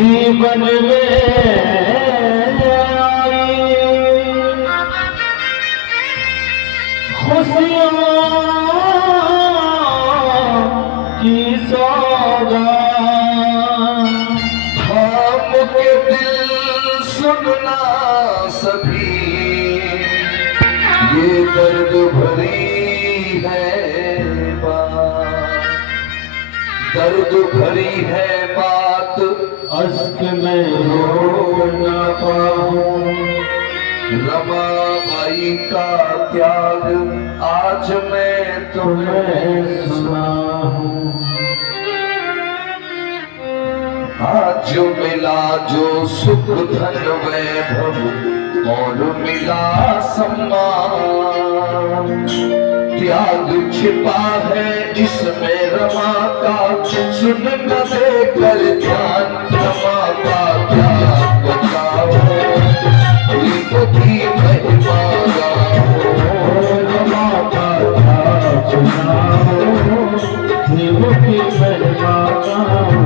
जीवन में खुशियों की सौगात थाम के दिल सुनना सभी, ये दर्द भरी है बात, दर्द भरी है बात, अश्क में रो न पाऊं। रमाबाई का त्याग आज मैं तुम्हें सुनाऊं। आज मिला जो सुख धन वैभव और मिला सम्मान, त्याग छिपा है इसमें रमा का, सुन न देकर ध्यान, रमा का त्याग बताओ, ये की महिमा रमा का त्याग सुनाओ, निभ की महिमा गाओ।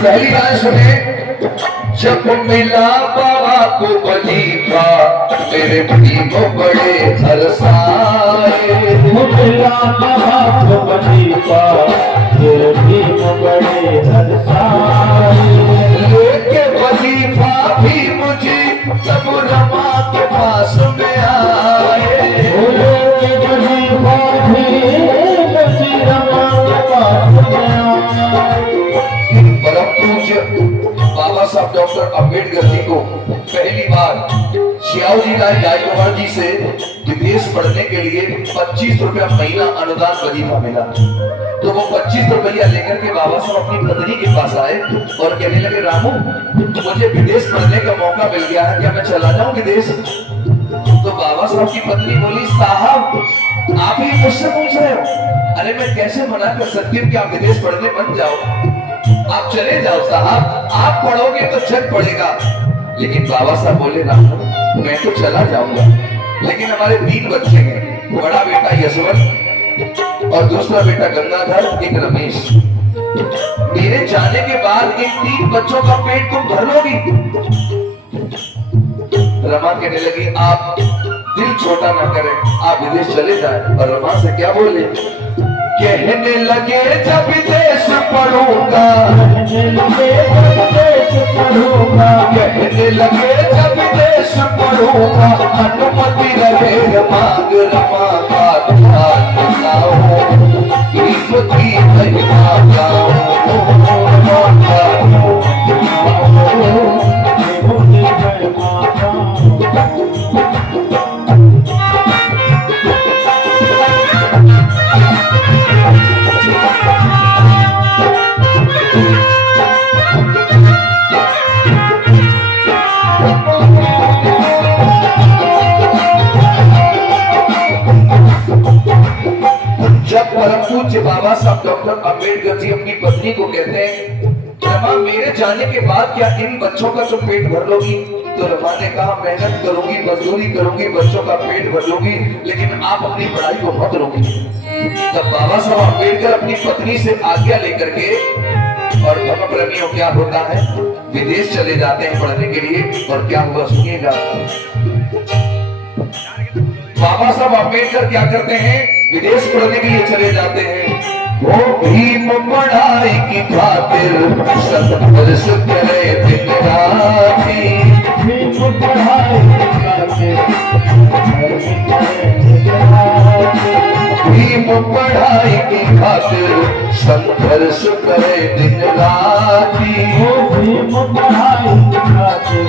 पहली बात सुने, जब मिला बाबा को वजीफा मेरे भीम बड़े हरसाए, मिला बाबा को वजीफा मेरे भीम बड़े हरसाए, लेके वजीफा भी मुझे तब रमा के पास में आए, लेके वजीफा भी मुझे रमा के पास में आए। परम पूज्य बाबा साहब डॉक्टर अंबेडकर जी को पहली बार श्यामजी राय गायकवाड़ जी से विदेश पढ़ने के लिए 25 रुपया महीना अनुदान वजीफा मिला। तो वो 25 रुपया लेकर के बाबा साहब अपनी पत्नी के पास आए और कहने लगे, रामू मुझे विदेश पढ़ने का मौका मिल गया है, क्या मैं चला जाऊं विदेश? तो बाबा साहब की पत्नी बोली, साहब आप ही मुझसे पूछ रहे हो? अरे मैं कैसे मना कर सकती हूँ कि आप विदेश पढ़ने मत जाओ, आप चले जाओ साहब, आप पढ़ोगे तो जग पढ़ेगा। लेकिन बाबा साहब बोले, रामू मैं तो चला जाऊंगा, लेकिन हमारे 3 बच्चे हैं, बड़ा बेटा यशवंत और दूसरा बेटा गंगाधर, एक रमेश। मेरे जाने के बाद इन 3 बच्चों का पेट तुम भर लोगी? रमा कहने लगी, आप दिल छोटा ना करें, आप विदेश चले जाए। और रमा से क्या बोले, कहने लगे जब विदेश पढ़ूंगा, कहने लगे जब विदेश पढ़ूंगा, कहने लगे जब विदेश पढ़ूंगा, अनुमति रहे मांग रमा का ध्यान बताओ, गरीब की महिमा गाओ, परम पूज्य बाबा साहब डॉक्टर अंबेडकर जी अपनी पत्नी को कहते हैं, रमा मेरे जाने के बाद क्या इन बच्चों का तुम पेट भर लोगी? तो रमा ने कहा, मेहनत करूंगी, मजदूरी करूंगी, बच्चों का पेट भर लूंगी, लेकिन आप अपनी पढ़ाई को मत रोकी। तब बाबा साहब अंबेडकर अपनी पत्नी से आज्ञा लेकर के, और धर्म प्रेमियों क्या होता है, विदेश चले जाते हैं पढ़ने के लिए। और क्या हुआ सुनिएगा, बाबा साहब अंबेडकर क्या करते हैं, विदेश पढ़ने के लिए चले जाते हैं। वो भीम पढ़ाई की खातिर संघर्ष करे दिन राती, भीम पढ़ाई की खातिर भीम पढ़ाई की खातिर संघर्ष करे दिन राती, वो भीम पढ़ाई की खातिर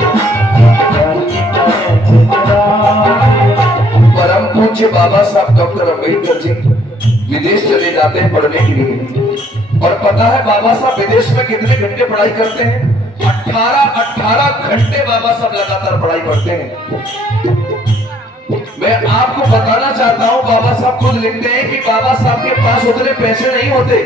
परम पूज्य बाबा साहब डॉक्टर अंबेडकर जी विदेश चले जाते हैं पढ़ने के लिए। और पता है बाबा साहब विदेश में कितने घंटे पढ़ाई करते हैं? 18 घंटे बाबा साहब लगातार पढ़ाई करते हैं। मैं आपको बताना चाहता हूं, बाबा साहब खुद लिखते हैं कि बाबा साहब के पास उतने पैसे नहीं होते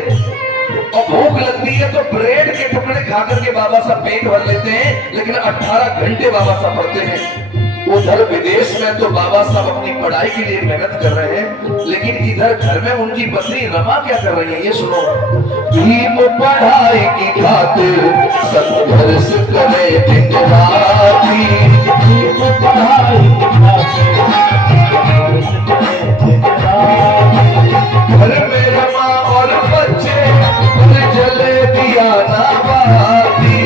और भूख लगती है तो ब्रेड के टुकड़े खा करके बाबा साहब पेट भर लेते हैं, लेकिन 18 घंटे बाबा साहब पढ़ते हैं। उधर विदेश में तो बाबा साहब अपनी पढ़ाई के लिए मेहनत कर रहे हैं, लेकिन इधर घर में उनकी पत्नी रमा क्या कर रही है, ये सुनो। भीम पढ़ाई की खातिर संघर्ष करे दिन राती, भीम पढ़ाई की खातिर संघर्ष करे दिन राती। घर में रमा और बच्चे जले दिया ना बाती,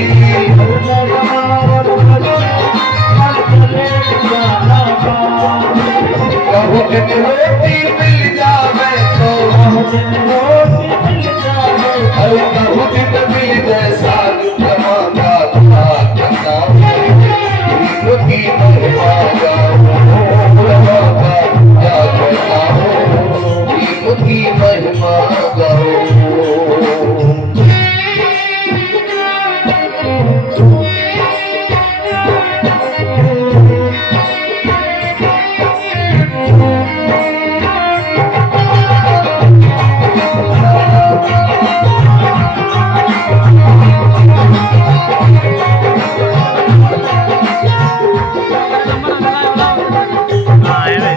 कहूँ दिन रोटी मिल जावे तो, रोटी मिल जावे अरे कहूँ दिन मिल जाए साग रमा का खाना, भीम की महिमा गाओ रमा का क्या कहना हो, भीम की महिमा गाओ।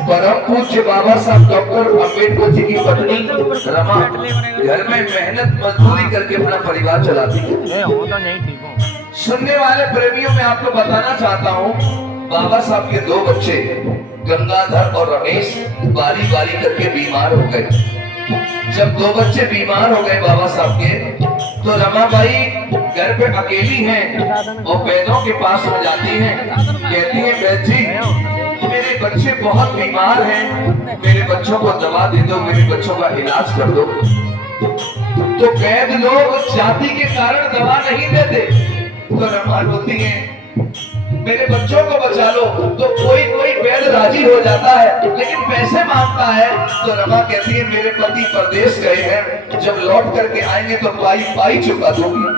परम पूज्य बाबा साहब डॉक्टर अम्बेडकर जी की पत्नी रमा घर में मेहनत मजदूरी करके अपना परिवार चलाती है। सुनने वाले प्रेमियों में आपको बताना चाहता हूँ, बाबा साहब के 2 बच्चे गंगाधर और रमेश बारी बारी करके बीमार हो गए। जब 2 बच्चे बीमार हो गए बाबा साहब के, तो रमाबाई घर पे अकेली हैं और वैद्यों के पास में जाती हैं, कहती है वैद्य जी मेरे बच्चे बहुत बीमार हैं, मेरे बच्चों को दवा दे दो, मेरे बच्चों का इलाज कर दो। तो वैद्य लोग जाति के कारण दवा नहीं देते, तो रमा रोती है मेरे बच्चों को बचा लो, तो कोई कोई वैद्य राजी हो जाता है, लेकिन पैसे मांगता है। तो रमा कहती है मेरे पति परदेश गए हैं, जब लौट करके आएंगे तो पाई पाई चुका दूंगी।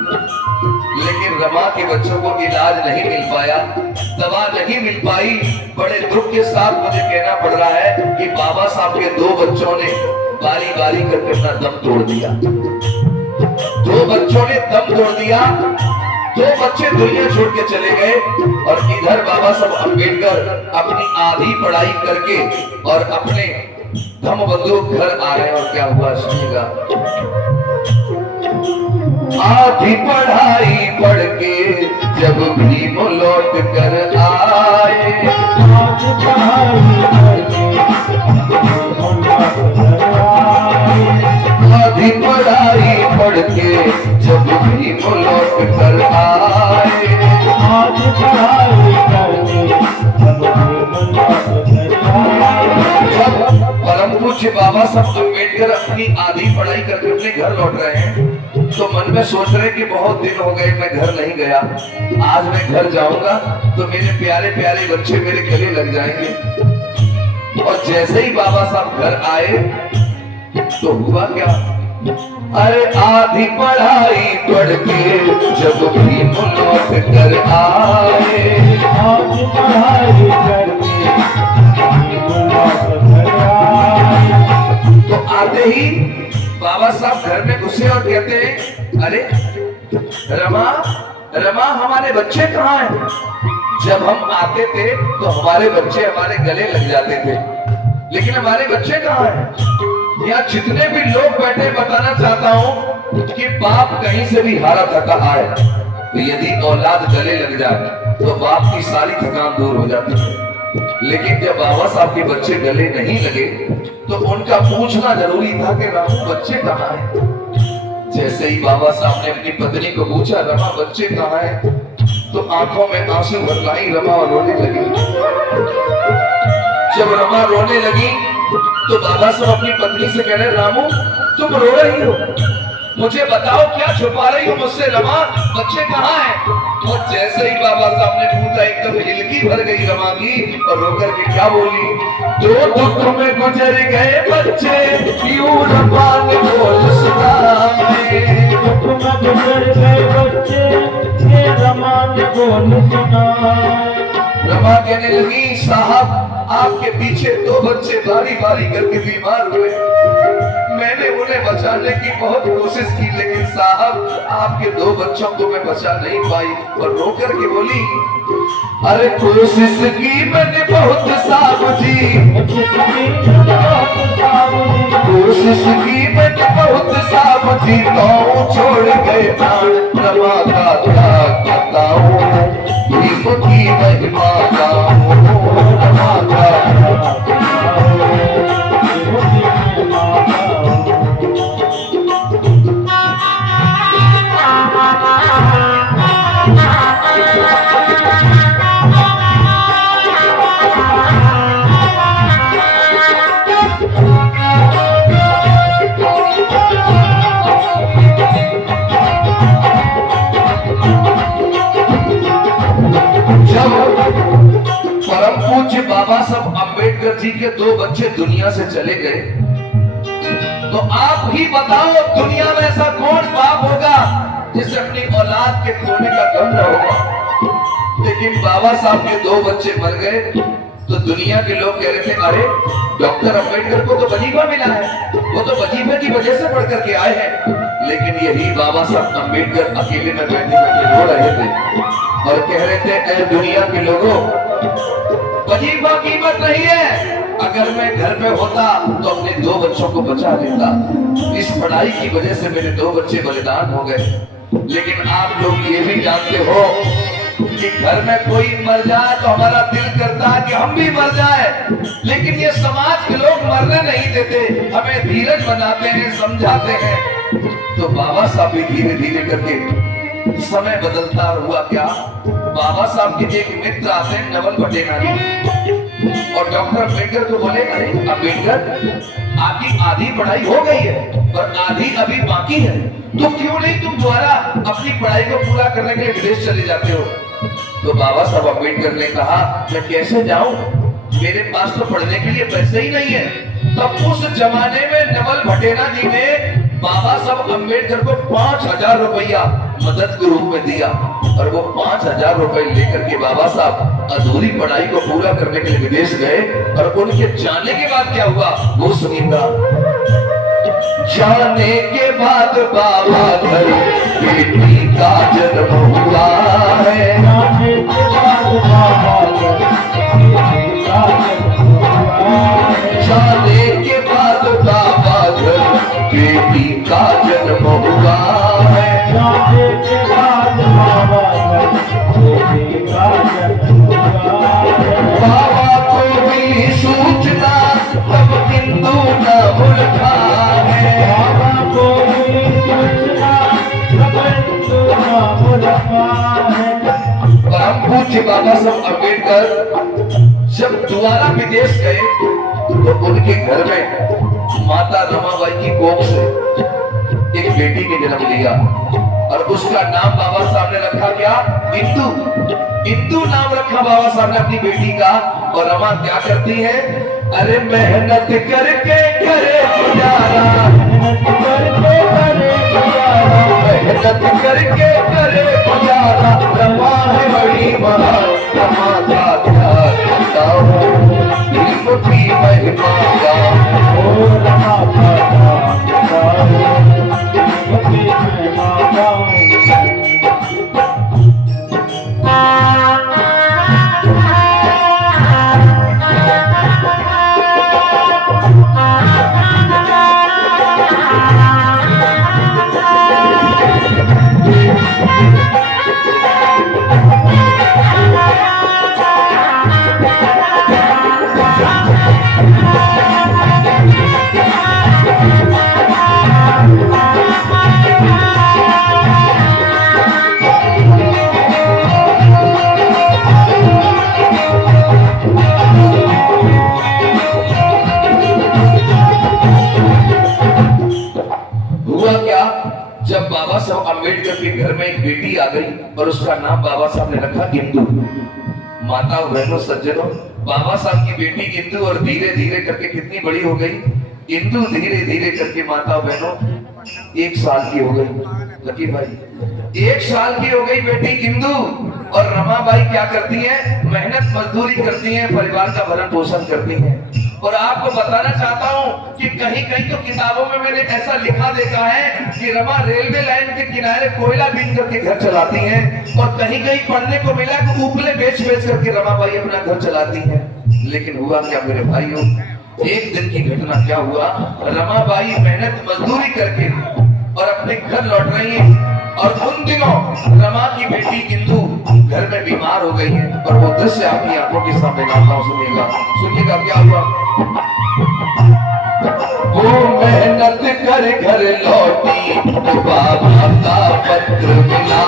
लेकिन रमा के बच्चों को इलाज नहीं मिल पाया, दवा नहीं मिल पाई। बड़े दुख के साथ मुझे कहना पड़ रहा है कि बाबा साहब के 2 बच्चों ने बारी बारी करके अपना दम तोड़ दिया। 2 बच्चों ने दम तोड़ दिया, 2 बच्चे दुनिया छोड़ के चले गए, और इधर बाबा साहब अम्बेडकर अपनी आधी पढ़ाई करके और अपने धम बंदूक घर आ रहे हैं। और क्या हुआ सुनिएगा। आधी पढ़ाई पढ़ के जब भीम लौट कर आए, आज पढ़ाई करके आधी पढ़ाई पढ़ के जब भीम लौट कर आए, आज पढ़ाई करके जब भीम लौट कर आए। परम पूज्य बाबा साहब अम्बेडकर अपनी आधी पढ़ाई करके अपने घर लौट रहे हैं, तो मन में सोच रहे कि बहुत दिन हो गए मैं घर नहीं गया, आज मैं घर जाऊंगा तो मेरे प्यारे प्यारे बच्चे मेरे गले लग जाएंगे। और जैसे ही बाबा साहब घर आए तो हुआ क्या, अरे आधी पढ़ाई पढ़ के जब भीम लौट कर आए, आज पढ़ाई करके भीम लौट कर आए। तो आते ही बाबा साहब घर में घुसे और कहते हैं अरे रमा रमा हमारे बच्चे कहाँ हैं। जब हम आते थे तो हमारे बच्चे हमारे गले लग जाते थे, लेकिन हमारे बच्चे कहाँ हैं। यहाँ जितने भी लोग बैठे बताना चाहता हूँ कि बाप कहीं से भी हारा थका आए तो यदि औलाद गले लग जाए तो बाप की सारी थकान दूर हो जाती है। लेकिन जब बाबा साहब के बच्चे गले नहीं लगे तो उनका पूछना जरूरी था कि रामू बच्चे कहाँ हैं। जैसे ही बाबा साहब ने अपनी पत्नी को पूछा रमा बच्चे कहाँ हैं, तो आंखों में आंसू भर लाई रमा और रोने लगी। जब रमा रोने लगी तो बाबा साहब अपनी पत्नी से कह रहे रामू तुम रो रही हो, मुझे बताओ क्या छुपा रही हो मुझसे, रमा बच्चे कहाँ हैं। और जैसे ही बाबा साहब ने पूछा एकदम हिलकी भर गई रमा की और रोकर के क्या बोली, दो दुख में गुजर गए बच्चे क्यों रमा ने बोल सुनाए, दुख में गुजर गए बच्चे ये रमा ने बोल सुनाए। रमा कहने लगी साहब आपके पीछे 2 बच्चे बारी बारी करके बीमार हुए, मैंने उन्हें बचाने की बहुत कोशिश की, लेकिन साहब आपके 2 बच्चों को मैं बचा नहीं पाई। और रो करके बोली, अरे कोशिश की मैंने बहुत साहब जी, कोशिश की मैंने बहुत साहब जी, तो छोड़ गए प्राण रमा का क्या बताऊं, भीम की महिमा गाऊं, रमा का परम पूज्य बाबा साहब अम्बेडकर जी के 2 बच्चे दुनिया से चले गए, तो आप ही बताओ दुनिया में ऐसा कौन बाप होगा जिसे अपनी औलाद के खोने का गम न होगा। लेकिन बाबा साहब के 2 बच्चे मर गए तो दुनिया के लोग कह रहे थे, अरे डॉक्टर अम्बेडकर को तो वजीफा मिला है, वो तो वजीफे की वजह से पढ़ करके आए हैं। लेकिन यही बाबा साहब अम्बेडकर अकेले में बैठे बैठे रो रहे थे और कह रहे थे, ऐ दुनिया के लोगों, वजीफा कीमत नहीं है। अगर मैं घर पे होता तो अपने 2 बच्चों को बचा लेता। इस पढ़ाई की वजह से मेरे 2 बच्चे बलिदान हो गए। लेकिन आप लोग ये भी जानते हो कि घर में कोई मर जाए तो हमारा दिल करता है कि हम भी मर जाए, लेकिन ये समाज के लोग मरने नहीं देते, हमें धीरज बनाते हैं, समझाते हैं। तो बाबा साहब भी धीरे धीरे करके समय बदलता हुआ क्या, बाबा साहब के एक मित्र आते हैं नवल भटेनानी, और डॉक्टर अम्बेडकर को बोले, अरे अम्बेडकर आपकी आधी पढ़ाई हो गई है पर आधी अभी बाकी है, तो क्यों नहीं तुम दोबारा अपनी पढ़ाई को पूरा करने के लिए विदेश चले जाते हो। तो बाबा साहब अम्बेडकर ने कहा, मैं कैसे जाऊं, मेरे पास तो पढ़ने के लिए पैसे ही नहीं है। तब उस जमाने में नवल भटेना जी ने बाबा साहब अम्बेडकर को 5,000 रुपया मदद के रूप में दिया, और वो 5,000 रुपए लेकर के बाबा साहब अधूरी पढ़ाई को पूरा करने के लिए विदेश गए। और उनके जाने के बाद क्या हुआ वो सुनिएगा। जाने के बाद बाबा घर बेटी का जन्म हुआ है, जाने के बाद बाबा घर बेटी का जन्म हुआ है, जाने के बाद बाबा घर बेटी का जन्म हुआ है, जाने के बाद बाबा घर बेटी का जन्म हुआ है। बाबा को मिली सूचना तब हिंदू नाम रखा है, बाबा को मिली सूचना तब हिंदू नाम रखा है। परम पूज्य बाबा साहब अम्बेडकर जब दोबारा विदेश गए तो उनके घर में माता रमाबाई की कोख से एक बेटी ने जन्म लिया, और उसका नाम बाबा साहब ने रखा क्या, इंदु। इंदु नाम रखा बाबा साहब ने अपनी बेटी का। और रमा क्या करती है, अरे मेहनत करके करे गुजारा, मेहनत करके करे गुजारा, मेहनत करके करे गुजारा, रमा है बड़ी महान, रमा का ध्यान बताओ, भीम की महिमा गाओ, ओ रमा का नाम गाओ, भीम की महिमा गाओ। जब बाबा साहब अम्बेडकर के घर में एक बेटी आ गई और उसका नाम बाबा साहब ने रखा इंदु। माता बहनों सज्जनों, बाबा साहब की बेटी इंदु और धीरे धीरे करके कितनी बड़ी हो गई इंदु, धीरे धीरे करके माता बहनों 1 साल की हो गई। लकी भाई 1 साल की हो गई बेटी इंदु। और रमाबाई क्या करती हैं, मेहनत मजदूरी करती हैं, परिवार का भरण पोषण करती हैं। और आपको बताना चाहता हूं कि कहीं कहीं तो किताबों में मैंने ऐसा लिखा देखा है कि रमा रेलवे लाइन के किनारे कोयला बीन करके घर चलाती हैं, और कहीं कहीं पढ़ने को मिला कि उपले बेच बेच करके रमाबाई अपना घर चलाती हैं। लेकिन हुआ क्या मेरे भाइयों, एक दिन की घटना क्या हुआ, रमाबाई मेहनत मजदूरी करके और अपने घर लौट रही है, और उन दिनों रमा की बेटी इंदु घर में बीमार हो गई है, और वो दृश्य आपकी आंखों के सामने लाता हूं, सुनिएगा क्या हुआ। वो मेहनत कर घर लौटी तो बाबा का पत्र मिला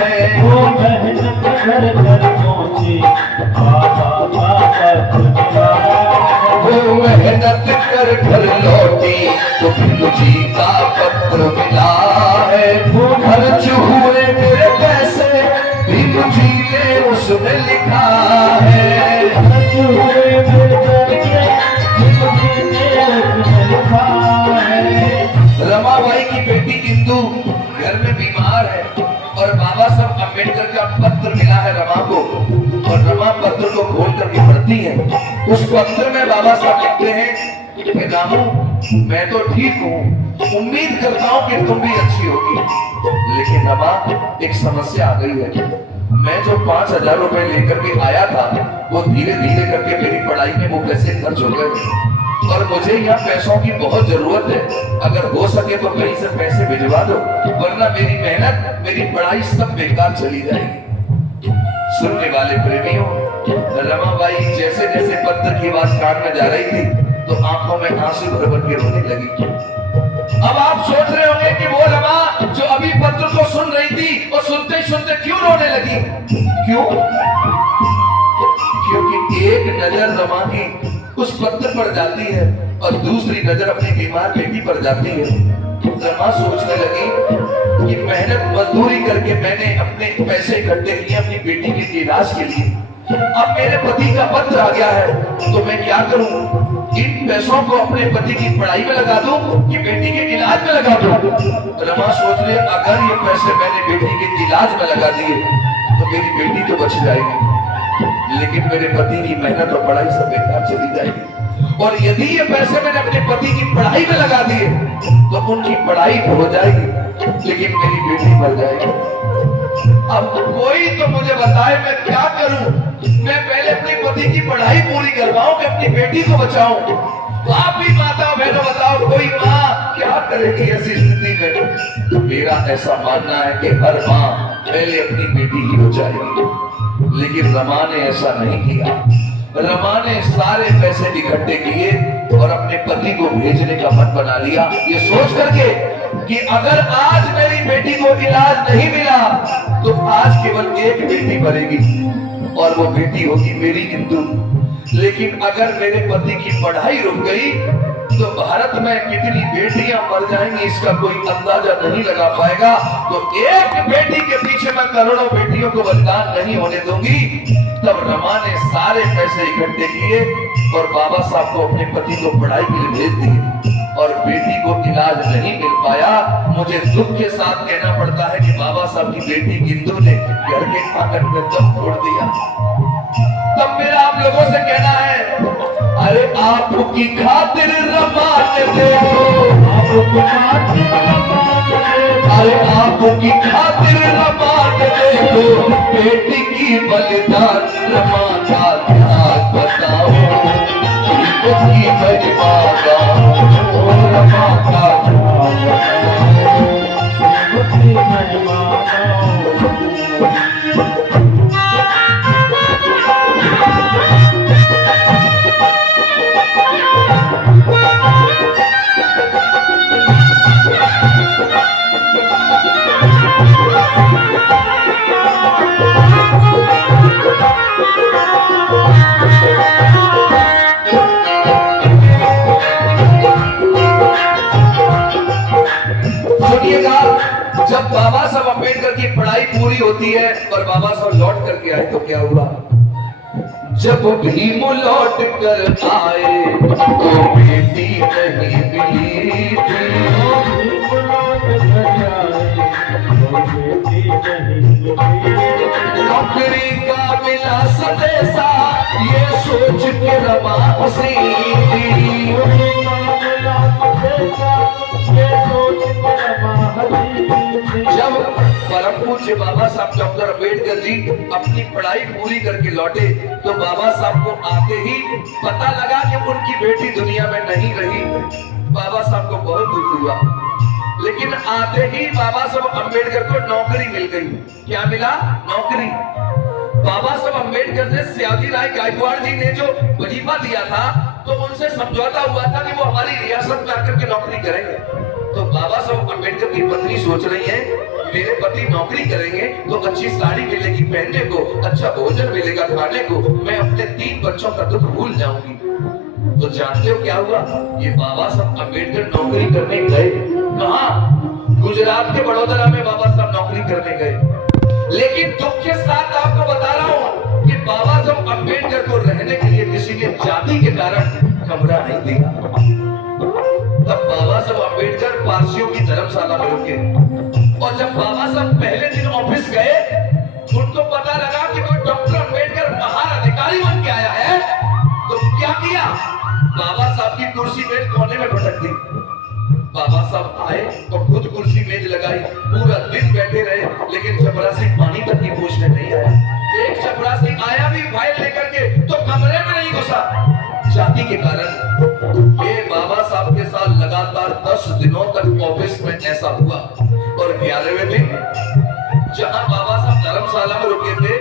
है, वो मेहनत कर घर पहुंची बाबा का पत्र मिला है। वो मेहनत कर घर लौटी तो बिंदु जी का पत्र मिला है, वो खर्च हुए मेरे पैसे बिंदु जी ने उसमें लिखा है, खर्च हुए मेरे पैसे बिंदु जी ने उसमें लिखा है। रमाबाई की बेटी इंदु घर में बीमार है, और बाबा साहब अम्बेडकर का पत्र मिला है रमा को, और रमा पत्र को खोल करके पढ़ती है। उस पत्र में बाबा साहब लिखते हैं कि रामू, मैं तो ठीक हूँ, उम्मीद करता हूँ कि तुम भी अच्छी होगी, लेकिन रमा एक समस्या आ गई है। मैं जो 5,000 रुपए लेकर के आया था, वो धीरे धीरे करके मेरी पढ़ाई में वो पैसे खर्च हो गए, और मुझे यहाँ पैसों की बहुत जरूरत है। अगर हो सके तो कहीं से पैसे भिजवा दो, वरना मेरी मेहनत, मेरी पढ़ाई सब बेकार चली जाएगी। सुनने वाले प्रेमियों, रमाबाई जैसे जैसे पत्र की आवाज कान में जा रही थी, तो आंखों में आंसू भर भर के रोने लगी। अब आप सोच रहे होंगे कि वो रमा जो अभी पत्र को सुन रही थी, वो सुनते सुनते क्यों रोने लगी? क्यों? क्योंकि एक नजर रमा की उस पत्र पर जाती है, और दूसरी नजर अपनी बीमार बेटी पर जाती है। रमा सोचने लगी कि मेहनत मजदूरी करके मैंने अपने पैसे इकट्ठे किए अपनी बेटी के इलाज के लिए, अब मेरे पति का पत्र आ गया है, तो मैं क्या करूं? इन पैसों को अपने पति की पढ़ाई में लगा दूं कि बेटी के इलाज में लगा दूं? रमा सोच ले, अगर ये पैसे मैंने बेटी के इलाज में लगा दिए तो मेरी बेटी तो बच जाएगी, लेकिन मेरे पति की मेहनत और पढ़ाई सब बेकार चली जाएगी। और यदि ये पैसे मैंने अपने पति की पढ़ाई में लगा दिए तो उनकी पढ़ाई तो हो जाएगी, लेकिन मेरी बेटी मर जाएगी। अब कोई तो मुझे बताए मैं क्या करूं? मैं पहले अपने पति की पढ़ाई पूरी करवाऊं कि अपनी बेटी को बचाऊं? आप भी माता बहनों बताओ, कोई माँ क्या करेगी ऐसी स्थिति में? मेरा ऐसा मानना है कि हर माँ पहले अपनी बेटी ही बचाएगी, लेकिन रमा ने ऐसा नहीं किया। रमा ने सारे पैसे इकट्ठे किए और अपने पति को भेजने का मन बना लिया, ये सोच करके कि अगर आज मेरी बेटी को इलाज नहीं मिला तो आज केवल एक बेटी मरेगी, और वो बेटी होगी मेरी इंदु। लेकिन अगर मेरे पति की पढ़ाई रुक गई तो भारत में कितनी बेटियां मर जाएंगी इसका कोई अंदाजा नहीं लगा पाएगा। तो एक बेटी के पीछे मैं करोड़ों बेटियों को बलिदान नहीं होने दूंगी। तब रमा ने सारे पैसे इकट्ठे किए और बाबा साहब को अपने पति को पढ़ाई के लिए भेज दिए, और बेटी को इलाज नहीं मिल पाया। मुझे दुख के साथ कहना पड़ता है कि बाबा साहब की बेटी इंदु ने घर के आंगन में दम तोड़ दिया। तब मेरा आप लोगों से कहना है, अरे आपकी खातिर रमा ने देखो, अरे आपकी खातिर रमा ने देखो, बेटी की बलिदान रमा का त्याग बताओ, की महिमा गाओ, रमा का जब बाबा साहब अम्बेडकर की पढ़ाई पूरी होती है और बाबा साहब लौट करके आए तो क्या हुआ? जब भीम लौट कर आए तो बेटी नहीं मिली थी, नौकरी का मिला संदेशा ये सोच के रमा हंसी, जब बाबा साहब डॉक्टर अम्बेडकर जी अपनी पढ़ाई पूरी करके लौटे तो बाबा साहब को आते ही पता लगा कि उनकी बेटी दुनिया में नहीं रही। बाबा साहब को बहुत दुख हुआ, लेकिन आते ही बाबा साहब अम्बेडकर को नौकरी मिल गई। क्या मिला? नौकरी। बाबा साहब अम्बेडकर से सयाजी राय गायकवाड़ जी ने जो वजीफा दिया था तो उनसे समझौता हुआ था कि वो हमारी रियासत में आकर के नौकरी करेंगे। तो बाबा साहब अम्बेडकर की पत्नी सोच रही है मेरे पति नौकरी करेंगे तो अच्छी साड़ी मिलेगी पहनने को, अच्छा भोजन मिलेगा खाने को, मैं अपने 3 बच्चों का दुख भूल जाऊंगी। तो जानते हो क्या हुआ? ये बाबा साहब अम्बेडकर नौकरी करने गए। कहां? गुजरात के बड़ोदरा में बाबा साहब नौकरी करने गए। लेकिन दुख के साथ आपको बता रहा हूं कि बाबा साहब अम्बेडकर को रहने के लिए किसी ने जाति के कारण कमरा नहीं दिया। तब बाबा साहब अम्बेडकर पारसियों की धर्मशाला में रुके और जब बाबा साहब पहले दिन ऑफिस गए उनको पता लगा कि कोई डॉक्टर अम्बेडकर महान अधिकारी बन के आया है। तो क्या किया? बाबा साहब की कुर्सी मेज कोने में भटक दी। बाबा साहब आए तो खुद कुर्सी मेज लगाई, पूरा दिन बैठे रहे, लेकिन चपरासी पानी तक की पूछने नहीं आया। एक चपरासी आया भी फाइल लेकर के तो कमरे में नहीं घुसा। जाति के कारण ये बाबा साहब के साथ लगातार 10 दिनों तक ऑफिस में ऐसा हुआ। और 11वें दिन जहां बाबा साहब धर्मशाला में रुके थे,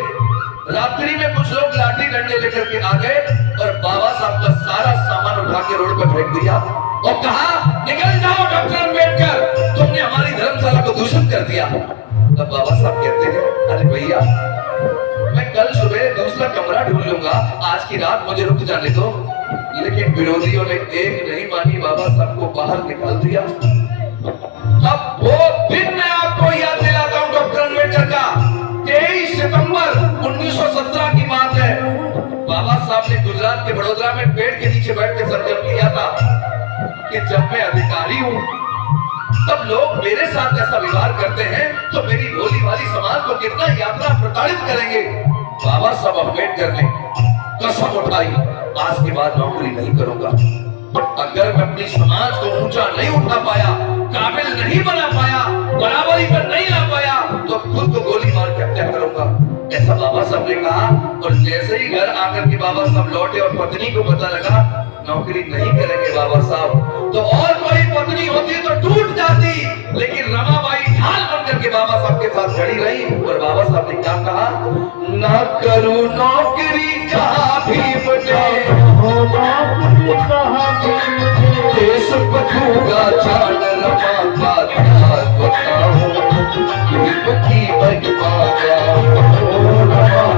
रात्रि में कुछ लोग लाठी डंडे लेकर के आ गए और बाबा साहब का सारा सामान उठा के रोड पर फेंक दिया और कहा निकल जाओ डॉक्टर अम्बेडकर, तुमने हमारी धर्मशाला को दूषित कर दिया। तब बाबा साहब कहते हैं अरे भैया मैं कल सुबह दूसरा कमरा ढूंढ लूंगा, आज की रात मुझे रुक जाने दो। लेकिन विरोधियों ने एक नहीं मानी, बाबा साहब को बाहर निकाल दिया। अब वो दिन मैं आपको याद दिलाता हूं डॉक्टर अम्बेडकर का। 23 सितंबर 1917 की बात है। बाबा साहब ने गुजरात के बड़ोदरा में पेड़ के नीचे बैठ के संकल्प लिया था कि जब मैं अधिकारी हूं तब लोग मेरे साथ ऐसा व्यवहार करते हैं तो मेरी भोली भाली समाज को कितना यात्रा प्रताड़ित करेंगे। बाबा साहब अम्बेडकर ने कसम उठाई आज के बाद नौकरी नहीं करूंगा। अगर मैं अपनी समाज को ऊंचा नहीं उठा पाया, काबिल नहीं बना पाया, बराबरी पर नहीं ला पाया तो खुद को गोली मार के हत्या करूंगा, ऐसा बाबा साहब ने कहा। और जैसे ही घर आकर के बाबा साहब लौटे और पत्नी को पता लगा नौकरी नहीं करेंगे बाबा साहब, तो और कोई पत्नी होती तो टूट जाती, लेकिन रमाबाई ढाल बन करके बाबा साहब के साथ खड़ी रही। और बाबा साहब ने क्या कहा? ना करूं नौकरी कहा भी मुझे, देश बचूंगा जान रमा का त्याग बताऊं, की महिमा का रमा का